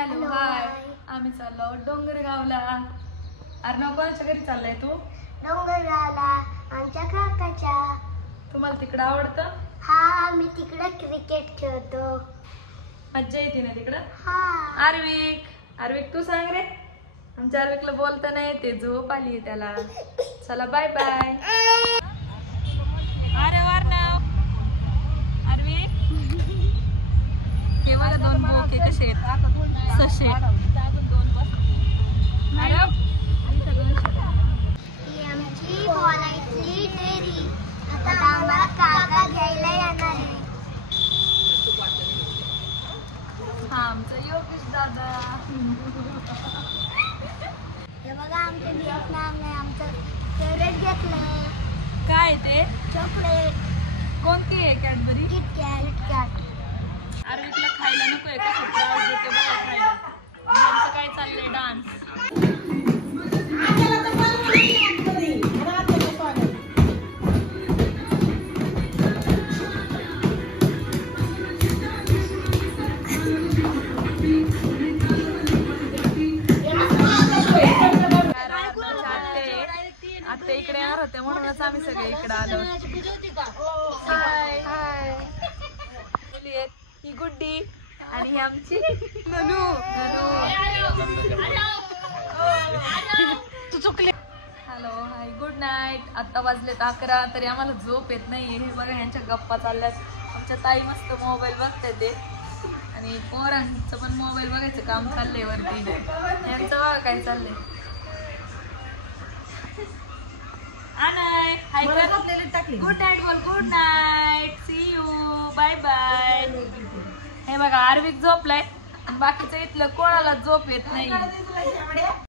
Hello hi. आम्ही चाललो डोंगरगावला. अर्णव कोणाच्या घरी चाललाय तू? डोंगरगावला आमच्या काकाच्या. तुम्हाला तिकडं आवडतं? हा, आम्ही तिकडे क्रिकेट खेळतो. मज्जा येते ना तिकडं? हा. आर्विक तू सांग रे. आमच्या आर्विकला बोलता नाही येते, झोप आली त्याला. चला बाय बाय. अरे अर्णव, आर्विक हे बघा दोन बोके कसे आहेत, ससे. ही आमची बोलायची डेअरी. आता आम्हाला काका घ्यायला येणार आहे. हा आमचा योगेश दादा. हे बघा आमचं व्हिएतनाम नाही, आमचं फेवरेट घेतलंय. काय ते? चॉकलेट. कोणती आहे? कॅडबरी? किटकॅट. आर्विकला खायला नकोय, कसं त्रास देते बघा खायला. आणि आमचं काय चाललंय डान्स. आता इकडे येणार होते म्हणूनच आम्ही सगळे इकडे आलो. हाय हाय. ही गुड्डी आणि ही आमची ननू. तू चुकले. Hello hi, good night. आता वाजलेत 11 तरी आम्हाला झोप येत नाही. हे बघा यांच्या गप्पा चालल्यात. आमच्या ताई मस्त मोबाईल बघते ते, आणि पोरांचं पण मोबाईल बघायचं काम चाललंय वरती. यांचं बघा काय चाललंय. गुड नाईट बोल. Good night, see you, bye bye. हे बघा आर्विक झोपलाय, बाकीचं इथलं कोणाला झोप येत नाही.